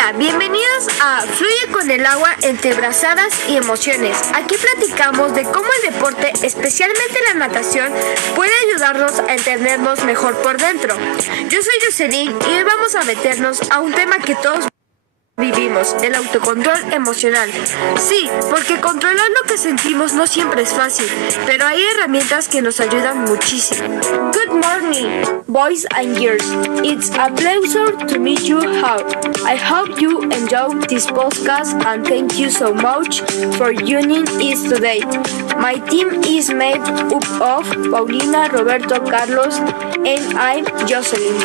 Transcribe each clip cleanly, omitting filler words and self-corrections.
Hola, bienvenidos a Fluye con el agua entre brazadas y emociones. Aquí platicamos de cómo el deporte, especialmente la natación, puede ayudarnos a entendernos mejor por dentro. Yo soy Jocelyn y hoy vamos a meternos a un tema que todos vivimos, el autocontrol emocional. Sí, porque controlar lo que sentimos no siempre es fácil, pero hay herramientas que nos ayudan muchísimo. Good morning, boys and girls. It's a pleasure to meet you all. I hope you enjoy this podcast and thank you so much for joining us today. My team is made up of Paulina, Roberto, Carlos, and I'm Jocelyn.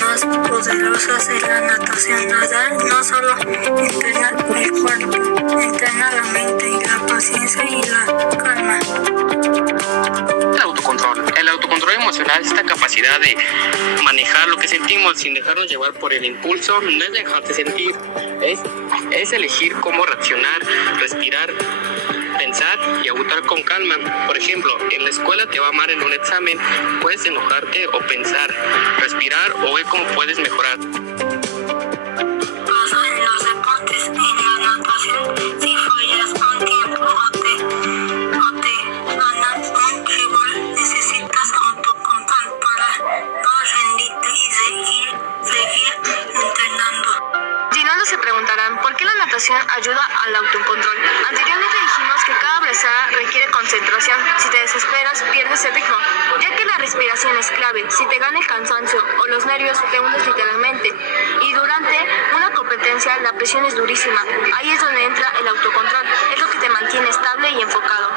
Más poderosas es la natación. Nadar no solo entrena el cuerpo, entrena la mente y la paciencia y la calma. El autocontrol emocional es esta capacidad de manejar lo que sentimos sin dejarnos llevar por el impulso. No es dejarte sentir, es elegir cómo reaccionar, respirar, pensar y actuar con calma. Por ejemplo, en la escuela te va mal en un examen, puedes enojarte o pensar, respirar o ver cómo puedes mejorar. Pasa en los deportes, en la natación, si fallas un tiempo o te ganas un rival, necesitas autocontrol para no rendirte y seguir entrenando. Si no, se preguntarán, ¿por qué la natación ayuda al autocontrol? Anteriormente dijimos que cada brazada requiere concentración. Si te desesperas, pierdes el ritmo, ya que la respiración es clave. Si te gana el cansancio o los nervios, te hundes literalmente. Y durante una competencia, la presión es durísima. Ahí es donde entra el autocontrol. Es lo que te mantiene estable y enfocado.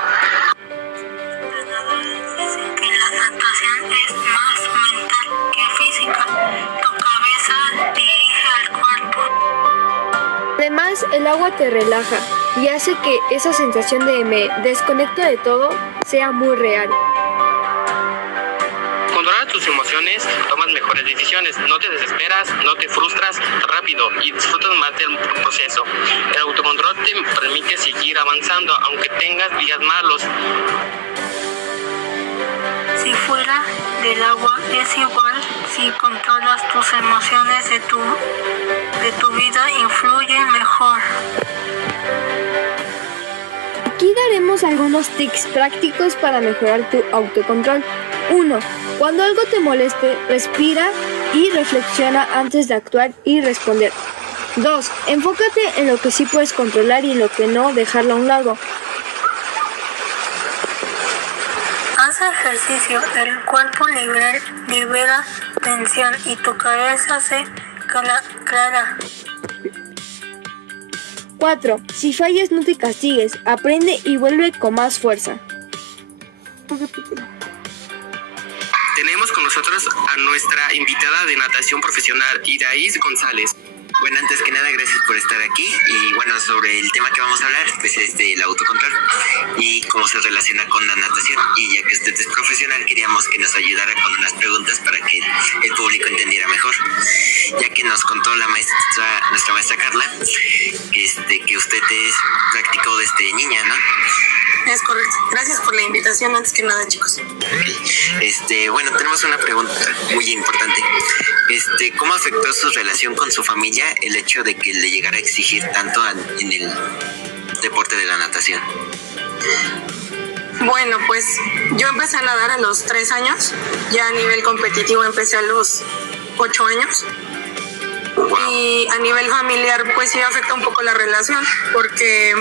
Los nadadores dicen que la natación es más mental que física. Tu cabeza dirige al cuerpo. Además, el agua te relaja y hace que esa sensación de me desconecto de todo sea muy real. Controlar tus emociones, tomas mejores decisiones, no te desesperas, no te frustras rápido y disfrutas más del proceso. El autocontrol te permite seguir avanzando aunque tengas días malos. Si fuera del agua es igual, si controlas tus emociones de tu vida influye mejor. Aquí daremos algunos tips prácticos para mejorar tu autocontrol. 1. Cuando algo te moleste, respira y reflexiona antes de actuar y responder. 2. Enfócate en lo que sí puedes controlar y en lo que no, dejarlo a un lado. Haz ejercicio, el cuerpo libera tensión y tu cabeza se clara. 4. Si fallas, no te castigues, aprende y vuelve con más fuerza. Tenemos con nosotros a nuestra invitada de natación profesional, Iraís González. Bueno, antes que nada, gracias por estar aquí. Y bueno, sobre el tema que vamos a hablar, pues es del autocontrol y cómo se relaciona con la natación. Y ya que usted es profesional, queríamos que nos ayudara con unas preguntas para que el público entendiera mejor. Ya que nos contó nuestra maestra Carla, que usted practicó desde niña, ¿no? Es correcto. Gracias por la invitación, antes que nada, chicos. Bueno, tenemos una pregunta muy importante. ¿Cómo afectó su relación con su familia el hecho de que le llegara a exigir tanto en el deporte de la natación? Bueno, pues yo empecé a nadar a los 3 años. Ya a nivel competitivo empecé a los 8 años. Wow. Y a nivel familiar pues sí afecta un poco la relación, porque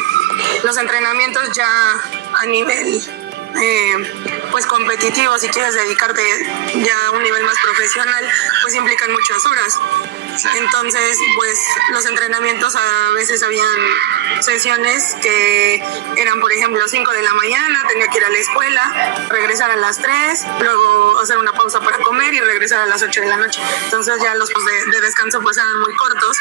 los entrenamientos ya a nivel pues competitivo, si quieres dedicarte ya a un nivel más profesional, pues implican muchas horas. Entonces pues los entrenamientos a veces habían sesiones que eran, por ejemplo, 5 de la mañana, tenía que ir a la escuela, regresar a las 3, luego hacer una pausa para comer y regresar a las 8 de la noche. Entonces ya los de descanso pues eran muy cortos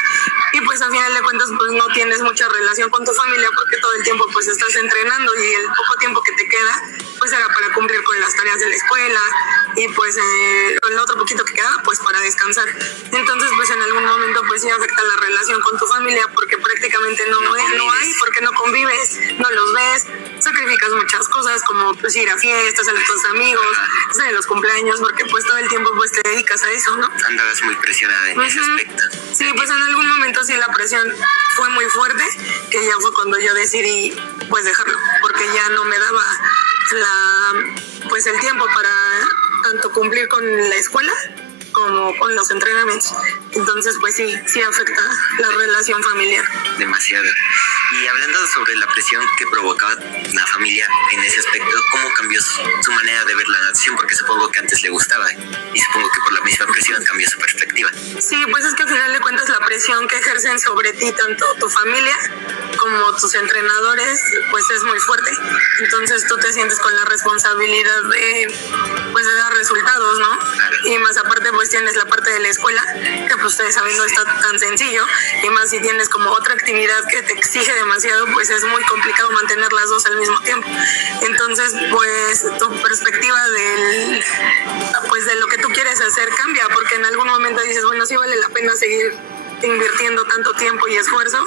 y pues al final de cuentas pues no tienes mucha relación con tu familia, porque todo el tiempo pues estás entrenando y el poco tiempo que te queda pues era para cumplir con las tareas de la escuela y pues el otro poquito que queda pues para descansar. Entonces pues en algún momento pues sí afecta la relación con tu familia, porque prácticamente no hay, porque no convives, no los ves, sacrificas muchas cosas como pues ir a fiestas, salir con tus amigos, estar en los cumpleaños, porque pues todo el tiempo pues te dedicas a eso, ¿no? Andabas muy presionada en ese aspecto. Sí, pues en algún momento sí la presión fue muy fuerte, que ya fue cuando yo decidí pues dejarlo, porque ya no me daba pues el tiempo para tanto cumplir con la escuela como con los entrenamientos. Entonces pues sí afecta la relación familiar. Demasiado. Y hablando sobre la presión que provocaba la familia en ese aspecto, ¿cómo cambió su manera de ver la natación? Porque supongo que antes le gustaba y supongo que por la misma presión cambió su perspectiva. Sí, pues es que al final de cuentas la presión que ejercen sobre ti tanto tu familia como tus entrenadores pues es muy fuerte. Entonces tú te sientes con la responsabilidad de dar resultados, ¿no? Claro. Y más aparte pues tienes la parte de la escuela, que pues ustedes saben no está tan sencillo, y más si tienes como otra actividad que te exige demasiado, pues es muy complicado mantener las dos al mismo tiempo. Entonces pues tu perspectiva de lo que tú quieres hacer cambia, porque en algún momento dices, bueno, sí vale la pena seguir invirtiendo tanto tiempo y esfuerzo,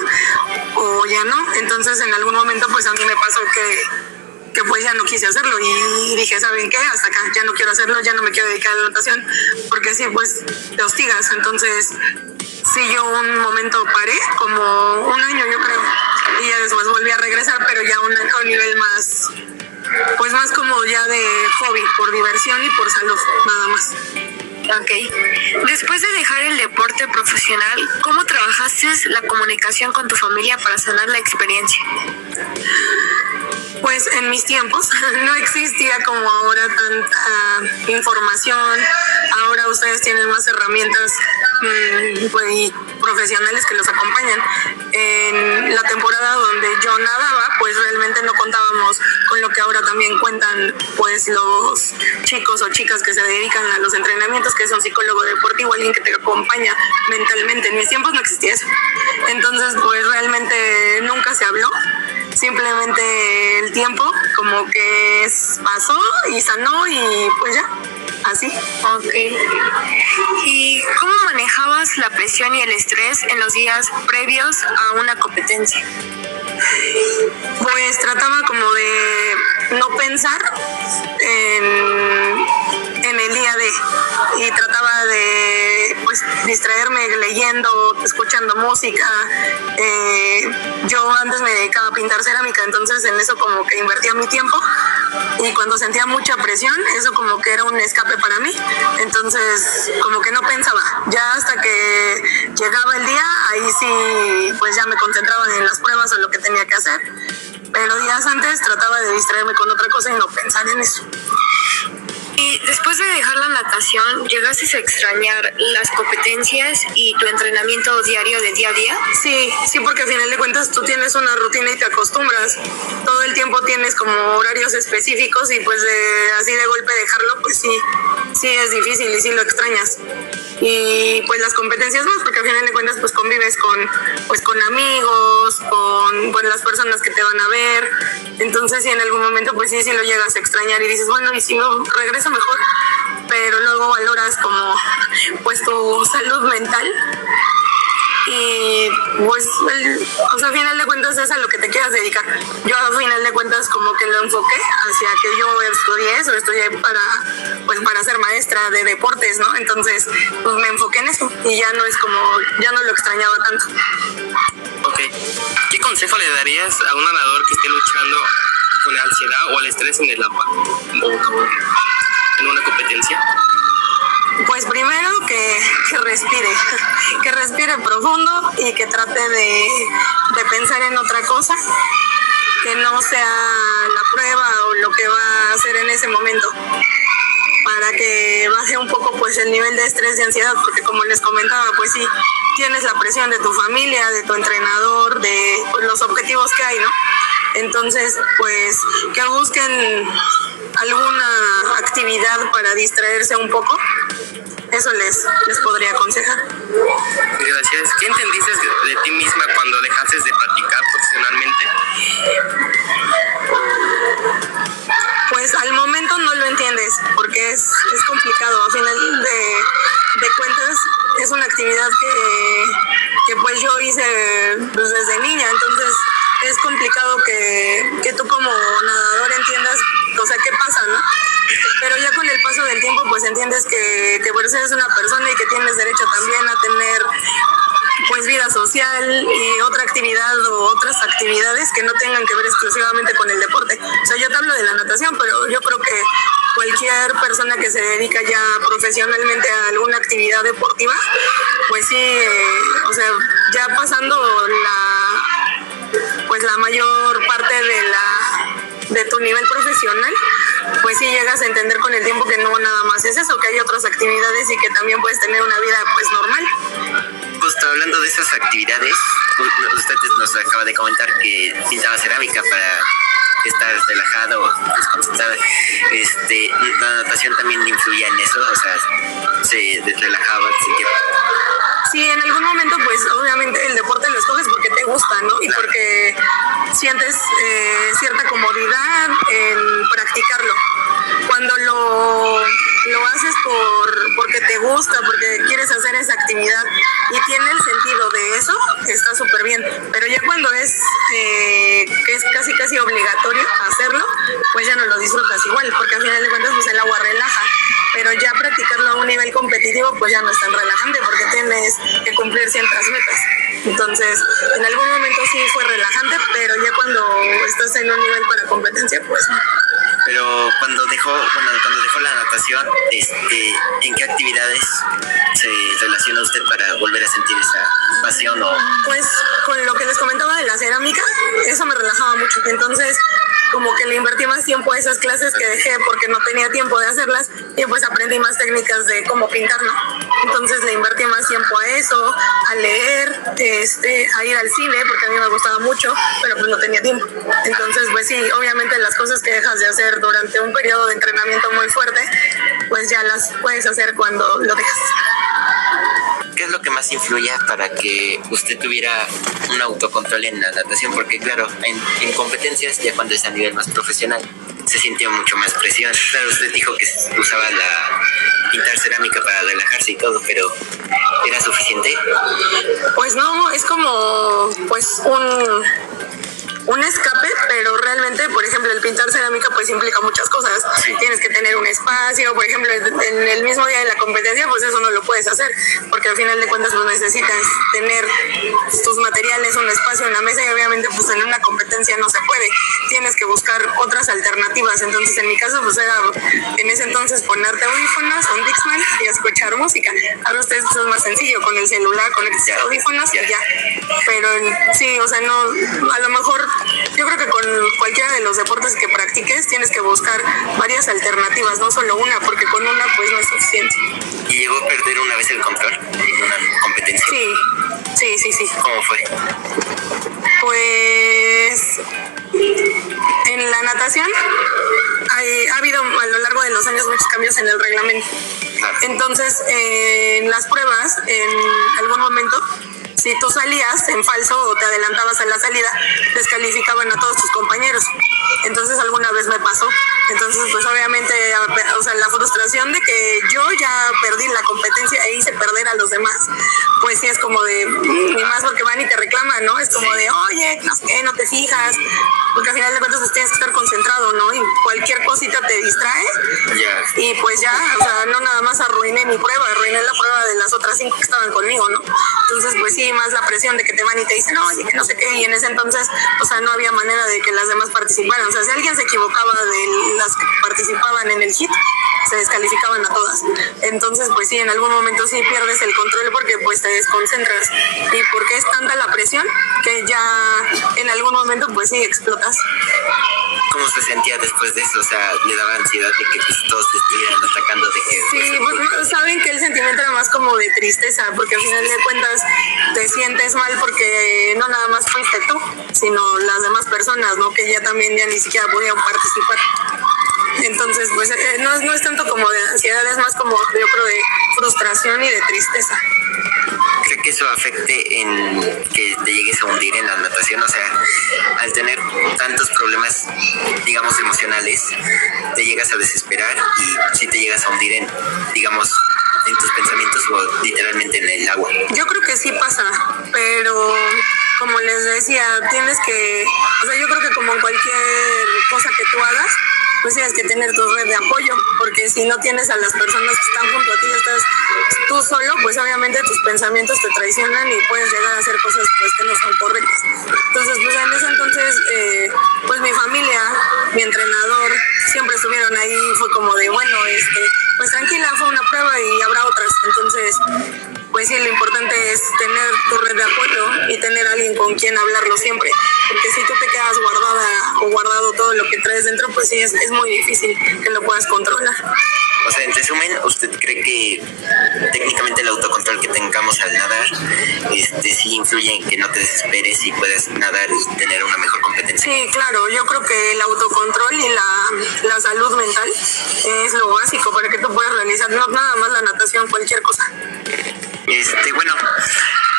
o ya no. Entonces en algún momento pues a mí me pasó que pues ya no quise hacerlo y dije, ¿saben qué? Hasta acá, ya no quiero hacerlo, ya no me quiero dedicar a la natación, porque sí, pues te hostigas. Entonces sí, yo un momento paré, como un año yo creo, y ya después volví a regresar, pero ya a un nivel más, pues más como ya de hobby, por diversión y por salud, nada más. Ok. Después de dejar el deporte profesional, ¿cómo trabajaste la comunicación con tu familia para sanar la experiencia? Pues en mis tiempos no existía como ahora tanta información. Ahora ustedes tienen más herramientas y profesionales que los acompañan. En la temporada donde yo nadaba, pues realmente no contábamos con lo que ahora también cuentan pues los chicos o chicas que se dedican a los entrenamientos, que es un psicólogo deportivo, alguien que te acompaña mentalmente. En mis tiempos no existía eso. Entonces pues realmente nunca se habló. Simplemente el tiempo como que pasó y sanó y pues ya, así. Ok. ¿Y cómo manejabas la presión y el estrés en los días previos a una competencia? Pues trataba como de no pensar en el día de, y trataba de pues distraerme leyendo, escuchando música. Yo antes me dedicaba a pintar cerámica, entonces en eso como que invertía mi tiempo, y cuando sentía mucha presión, eso como que era un escape para mí. Entonces como que no pensaba, ya hasta que llegaba el día, ahí sí pues ya me concentraba en las pruebas o lo que tenía que hacer, pero días antes trataba de distraerme con otra cosa y no pensar en eso. Y después de dejar la natación, ¿llegaste a extrañar las competencias y tu entrenamiento diario de día a día? Sí, porque al final de cuentas tú tienes una rutina y te acostumbras. Todo el tiempo tienes como horarios específicos, y pues así de golpe dejarlo, pues sí es difícil y sí lo extrañas. Y pues las competencias más, porque al final de cuentas pues convives con amigos, con las personas que te van a ver. Entonces sí, en algún momento pues sí lo llegas a extrañar y dices, bueno, y si no regreso mejor, pero luego valoras como pues tu salud mental. Y pues, al final de cuentas es a lo que te quieras dedicar. Yo al final de cuentas como que lo enfoqué hacia que yo estudié para ser maestra de deportes, ¿no? Entonces, pues me enfoqué en eso y ya no lo extrañaba tanto. Ok. ¿Qué consejo le darías a un nadador que esté luchando con la ansiedad o el estrés en el agua o en una competencia? Pues primero que respire profundo y que trate de pensar en otra cosa, que no sea la prueba o lo que va a hacer en ese momento, para que baje un poco pues el nivel de estrés y ansiedad, porque como les comentaba, pues sí, tienes la presión de tu familia, de tu entrenador, de pues, los objetivos que hay, ¿no? Entonces, pues que busquen alguna actividad para distraerse un poco. Eso les podría aconsejar. Gracias. ¿Qué entendiste de ti misma cuando dejaste de practicar profesionalmente? Pues al momento no lo entiendes, porque es complicado. A final de cuentas es una actividad que pues yo hice pues, desde niña, entonces es complicado que tú como nadador entiendas, o sea, qué pasa, ¿no? Pero ya con el paso del tiempo, pues entiendes que por eso eres una persona y que tienes derecho también a tener pues vida social y otra actividad o otras actividades que no tengan que ver exclusivamente con el deporte. O sea, yo te hablo de la natación, pero yo creo que cualquier persona que se dedica ya profesionalmente a alguna actividad deportiva, pues sí, o sea, ya pasando la mayor parte de tu nivel profesional, pues sí llegas a entender con el tiempo que no nada más es eso, que hay otras actividades y que también puedes tener una vida pues normal. Justo hablando de esas actividades, usted nos acaba de comentar que pintaba cerámica para estar relajado o desconcentrado. La natación también influía en eso, o sea, se relajaba, sentía. Sí, en algún momento pues obviamente el deporte lo escoges porque te gusta, ¿no? Y porque sientes cierta comodidad en practicarlo. Cuando lo haces porque te gusta, porque quieres hacer esa actividad y tiene el sentido de eso, está súper bien. Pero ya cuando es que es casi obligatorio hacerlo, pues ya no lo disfrutas igual, porque al final de cuentas pues el agua relaja. Pero ya practicarlo a un nivel competitivo pues ya no es tan relajante porque tienes que cumplir ciertas metas. Entonces, en algún momento sí fue relajante, pero ya cuando estás en un nivel para competencia, pues no. Pero cuando dejó la natación, ¿en qué actividades se relaciona usted para volver a sentir esa pasión? Pues con lo que les comentaba de la cerámica, eso me relajaba mucho. Entonces, como que le invertí más tiempo a esas clases que dejé porque no tenía tiempo de hacerlas y pues aprendí más técnicas de cómo pintar, ¿no? Entonces le invertí más tiempo a eso, a leer, a ir al cine porque a mí me gustaba mucho, pero pues no tenía tiempo. Entonces pues sí, obviamente las cosas que dejas de hacer durante un periodo de entrenamiento muy fuerte, pues ya las puedes hacer cuando lo dejas. ¿Qué es lo que más influye para que usted tuviera un autocontrol en la natación? Porque claro, en competencias, ya cuando es a nivel más profesional, se sintió mucho más presión. Claro, usted dijo que usaba pintar cerámica para relajarse y todo, pero ¿era suficiente? Pues no, es como pues un escape, pero realmente, por ejemplo, el pintar cerámica pues implica muchas cosas. Sí. Tienes que tener un espacio, por ejemplo, en el mismo día de la competencia, pues eso no lo puedes hacer, porque al final de cuentas pues necesitas tener tus materiales, un espacio, una mesa, y obviamente pues en una competencia no se puede. Tienes que buscar otras alternativas. Entonces, en mi caso, pues era en ese entonces ponerte audífonos, un Dixman y escuchar música. Ahora ustedes pues, es más sencillo, con el celular, conectas audífonos y ya. Pero sí, o sea, no, a lo mejor yo creo que con cualquiera de los deportes que practiques tienes que buscar varias alternativas, no solo una, porque con una pues no es suficiente. ¿Y llegó a perder una vez el control en una competencia? Sí. ¿Cómo fue? Pues en la natación ha habido a lo largo de los años muchos cambios en el reglamento. Entonces, en las pruebas, en algún momento, si tú salías en falso o te adelantabas a la salida, descalificaban a todos tus compañeros. Entonces alguna vez me pasó. Entonces pues obviamente, o sea, la frustración de que yo ya perdí la competencia e hice perder a los demás, pues sí es como de, ni más porque van y te reclaman, ¿no? Es como de, oye, no te fijas, porque al final de cuentas pues tienes que estar concentrado, ¿no? Y cualquier cosita te distrae. Yeah. Y pues ya, o sea, no nada más arruiné mi prueba, arruiné la prueba de las otras 5 que estaban conmigo, ¿no? Entonces pues sí, más la presión de que te van y te dicen, oye, que no sé qué, y en ese entonces, o sea, no había manera de que las demás participaran. O sea, si alguien se equivocaba de las que participaban en el hit, se descalificaban a todas. Entonces, pues sí, en algún momento sí pierdes el control porque pues te desconcentras y porque es tanta la presión que ya en algún momento pues sí explotas. ¿Cómo se sentía después de eso? O sea, le daba ansiedad de que pues, todos te estuvieran atacando de que... Sí, pues saben que el sentimiento era más como de tristeza, porque al final de cuentas te sientes mal porque no nada más fuiste tú, sino las demás personas, ¿no? Que ya también ya ni siquiera podían participar. Entonces, pues no es tanto como de ansiedad, es más como, yo creo, de frustración y de tristeza. ¿Cree que eso afecte en que te llegues a hundir en la natación? O sea, al tener tantos problemas, digamos, emocionales, te llegas a desesperar y si te llegas a hundir en, digamos, en tus pensamientos o literalmente en el agua. Yo creo que sí pasa, pero como les decía, tienes que, o sea, yo creo que como en cualquier cosa que tú hagas, pues tienes que tener tu red de apoyo, porque si no tienes a las personas que están junto a ti y estás tú solo, pues obviamente tus pensamientos te traicionan y puedes llegar a hacer cosas pues que no son correctas. Entonces, pues en ese entonces, pues mi familia, mi entrenador, siempre estuvieron ahí, fue como de, bueno, pues tranquila, fue una prueba y habrá otras. Entonces, pues sí, lo importante es tener tu red de apoyo y tener alguien con quien hablarlo siempre, porque si tú te quedas guardada o guardado todo lo que traes dentro, pues sí, es muy difícil que lo puedas controlar. O sea, en resumen, ¿usted cree que técnicamente el autocontrol que tengamos al nadar sí influye en que no te desesperes y puedas nadar y tener una mejor competencia? Sí, claro, yo creo que el autocontrol y la salud mental es lo básico para que tú puedas realizar, no nada más la natación, cualquier cosa. Bueno,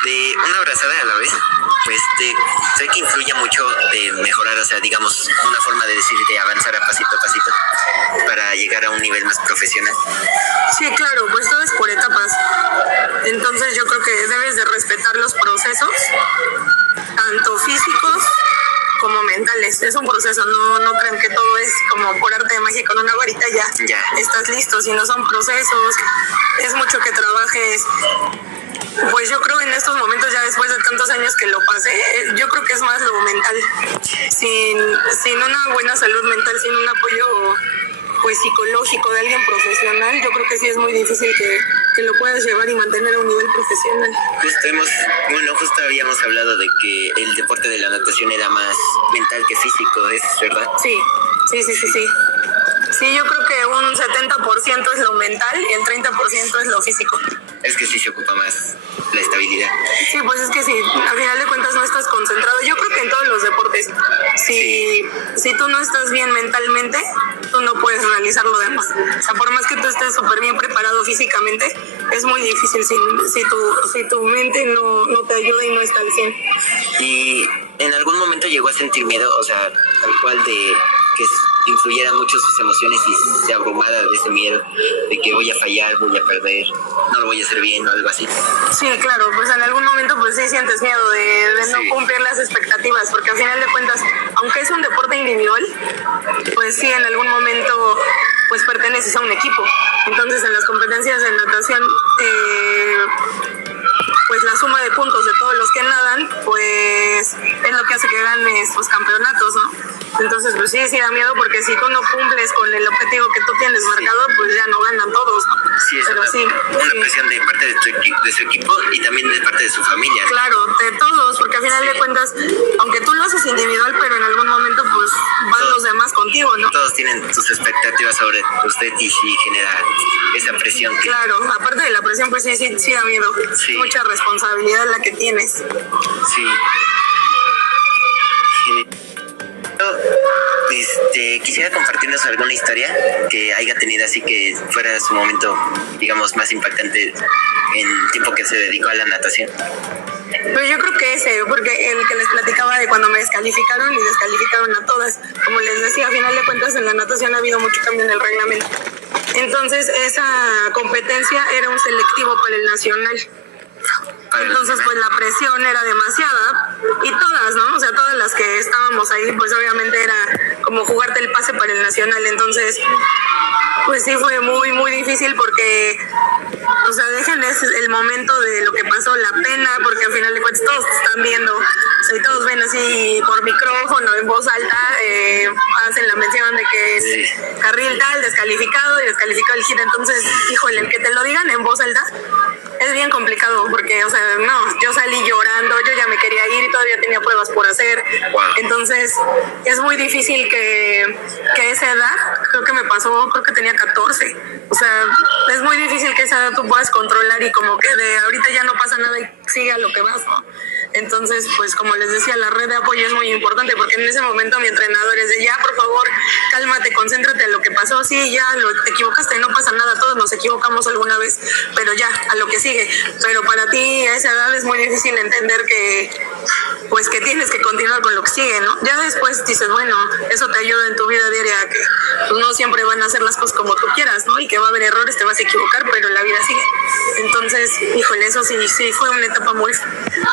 de una abrazada a la vez, pues sé que influye mucho de mejorar, o sea, digamos, una forma de decir de avanzar a pasito para llegar a un nivel más profesional. Sí, claro, pues todo es por etapas. Entonces yo creo que debes de respetar los procesos, tanto físicos como mentales. Es un proceso, no crean que todo es como por arte de magia con una varita ya estás listo, sino son procesos, es mucho que trabajes. Pues yo creo en estos momentos, ya después de tantos años que lo pasé, yo creo que es más lo mental. Sin una buena salud mental, sin un apoyo pues psicológico de alguien profesional, yo creo que sí es muy difícil que lo puedas llevar y mantener a un nivel profesional. Justo habíamos hablado de que el deporte de la natación era más mental que físico, ¿es verdad? Sí. Sí, yo creo que un 70% es lo mental y el 30% es lo físico. Es que sí se ocupa más la estabilidad. Sí, pues es que si al final de cuentas no estás concentrado, yo creo que en todos los deportes, si tú no estás bien mentalmente, tú no puedes realizar lo demás. O sea, por más que tú estés súper bien preparado físicamente, es muy difícil si tu mente no te ayuda y no está al 100. ¿Y en algún momento llegó a sentir miedo, o sea, tal cual de que influyeran mucho sus emociones y se abrumara de ese miedo de que voy a fallar, voy a perder, no lo voy a hacer bien o algo así? Sí, claro, pues en algún momento pues sí sientes miedo de no cumplir las expectativas, porque al final de cuentas, aunque es un deporte individual, pues sí, en algún momento pues perteneces a un equipo. Entonces en las competencias de natación, pues la suma de puntos de todos los que nadan, pues es lo que hace que ganes pues campeonatos, ¿no? Entonces pues sí da miedo, porque si tú no cumples con el objetivo que tú tienes marcado, pues ya no ganan todos, ¿no? Sí, es una presión de parte de su equipo y también de parte de su familia, ¿no? Claro, de todos, porque al final de cuentas, aunque tú lo haces individual, pero en algún momento pues van los demás contigo, ¿no? Todos tienen sus expectativas sobre usted y sí genera esa presión. Claro, aparte de la presión, pues sí da miedo. Sí. Mucha responsabilidad la que tienes. Sí. Quisiera compartirnos alguna historia que haya tenido así que fuera su momento, digamos, más impactante en el tiempo que se dedicó a la natación. Pues yo creo que ese, porque el que les platicaba de cuando me descalificaron y descalificaron a todas. Como les decía, a final de cuentas en la natación ha habido mucho cambio en el reglamento. Entonces esa competencia era un selectivo para el nacional. Entonces pues la presión era demasiada y todas, ¿no? O sea, todas las que estábamos ahí, pues obviamente era como jugarte el pase para el nacional. Entonces pues sí fue muy muy difícil, porque o sea, dejen el momento de lo que pasó, la pena, porque al final de cuentas todos te están viendo, o sea, y todos ven así por micrófono, en voz alta, hacen la mención de que el carril tal descalificado y descalificado el giro. Entonces, híjole, el que te lo digan en voz alta es bien complicado, porque, o sea, no, yo salí llorando, yo ya me quería ir y todavía tenía pruebas por hacer. Wow. Entonces, es muy difícil que esa edad, creo que tenía 14. O sea, es muy difícil que esa edad tú puedas controlar y como que de ahorita ya no pasa nada y sigue a lo que vas, ¿no? Entonces, pues como les decía, la red de apoyo es muy importante, porque en ese momento mi entrenador es de ya, por favor, cálmate, concéntrate en lo que pasó, sí, ya te equivocaste, no pasa nada, todos nos equivocamos alguna vez, pero ya, a lo que sigue. Pero para ti a esa edad es muy difícil entender pues que tienes que continuar con lo que sigue, ¿no? Ya después dices, bueno, eso te ayuda en tu vida diaria, que pues, no siempre van a hacer las cosas como tú quieras, ¿no? Y que va a haber errores, te vas a equivocar, pero la vida sigue. Entonces, híjole, eso sí fue una etapa muy,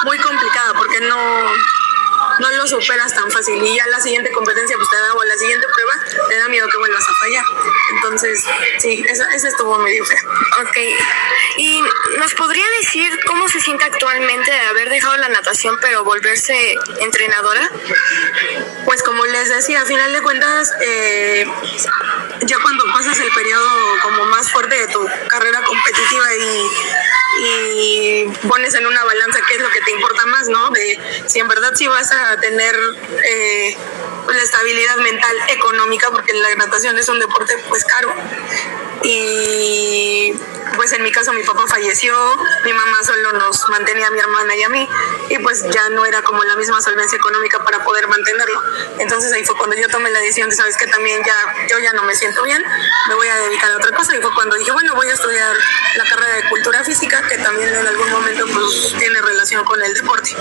muy complicada, porque no lo superas tan fácil, y ya la siguiente competencia pues te da, o la siguiente prueba te da miedo que vuelvas a fallar. Entonces sí, esa estuvo medio fea. Ok, ¿y nos podría decir cómo se siente actualmente de haber dejado la natación pero volverse entrenadora? Pues como les decía, a final de cuentas, ya cuando pasas el periodo como más fuerte de tu carrera competitiva y pones en una balanza qué es lo que te importa más, ¿no? De si en verdad sí vas a tener la estabilidad mental, económica, porque la natación es un deporte pues caro. Y pues en mi caso mi papá falleció, mi mamá solo nos mantenía a mi hermana y a mí, y pues ya no era como la misma solvencia económica para poder mantenerlo. Entonces ahí fue cuando yo tomé la decisión de, sabes que también yo ya no me siento bien, me voy a dedicar a otra cosa, y fue cuando dije, bueno, voy a estudiar la carrera de cultura física, que también en algún momento pues tiene relación con el deporte.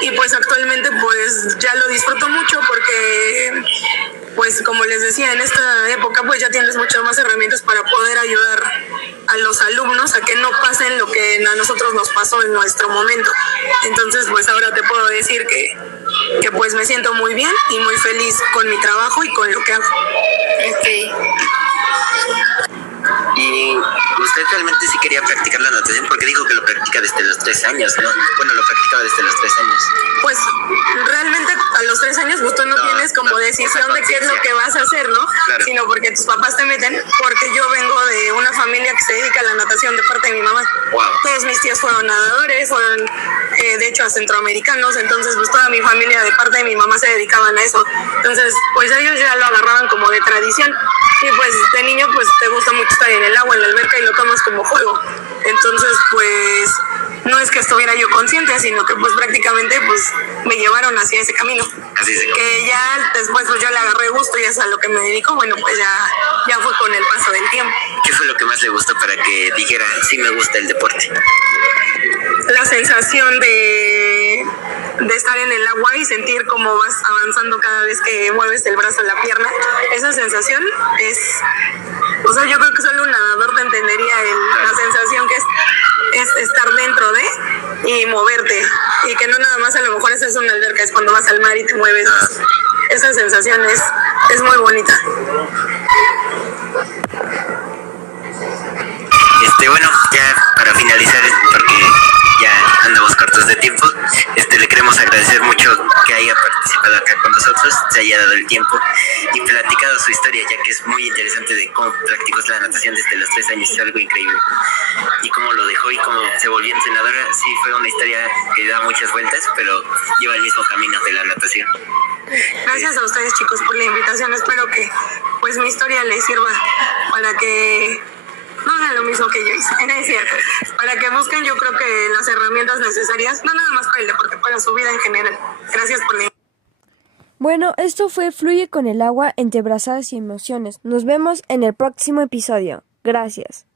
Y pues actualmente pues ya lo disfruto mucho, porque pues como les decía, en esta época pues ya tienes muchas más herramientas para poder ayudar a los alumnos a que no pasen lo que a nosotros nos pasó en nuestro momento. Entonces pues ahora te puedo decir que pues me siento muy bien y muy feliz con mi trabajo y con lo que hago. Ok. Y usted realmente sí quería practicar la natación, porque dijo que lo practica desde los 3 años, ¿no? Bueno, lo practicaba desde los 3 años. Pues realmente a los 3 años pues tú no tienes como decisión de qué es lo que vas a hacer, ¿no? Claro. Sino porque tus papás te meten, porque yo vengo de una familia que se dedica a la natación de parte de mi mamá. Wow. Todos mis tíos fueron nadadores, fueron de hecho a centroamericanos, entonces pues toda mi familia de parte de mi mamá se dedicaban a eso. Entonces pues ellos ya lo agarraban como de tradición, y pues de niño pues te gusta mucho estar en el agua, en la alberca, y lo tomas como juego. Entonces pues no es que estuviera yo consciente, sino que pues prácticamente pues me llevaron hacia ese camino. Así se Que ya después pues yo le agarré gusto y es a lo que me dedico. Bueno, pues ya fue con el paso del tiempo. ¿Qué fue lo que más le gustó para que dijera, sí me gusta el deporte? La sensación de estar en el agua y sentir cómo vas avanzando cada vez que mueves el brazo o la pierna, esa sensación es, o sea, yo creo que solo un nadador te entendería la sensación que es estar dentro de y moverte, y que no nada más a lo mejor esa es una alberca, es cuando vas al mar y te mueves. Esa sensación es muy bonita. Bueno, ya para finalizar, porque ya andamos cortos de tiempo, le queremos agradecer mucho que haya participado acá con nosotros, se haya dado el tiempo y platicado su historia, ya que es muy interesante de cómo practicó la natación desde los 3 años, es algo increíble. Y cómo lo dejó y cómo se volvió entrenadora, sí fue una historia que da muchas vueltas, pero lleva el mismo camino de la natación. Gracias a ustedes, chicos, por la invitación. Espero que pues mi historia les sirva para que no hagan lo mismo que yo hice, es cierto, para que busquen, yo creo que las herramientas necesarias, no nada más para el deporte, para su vida en general. Gracias por la invitación. Bueno, esto fue Fluye con el agua entre brazadas y emociones. Nos vemos en el próximo episodio. Gracias.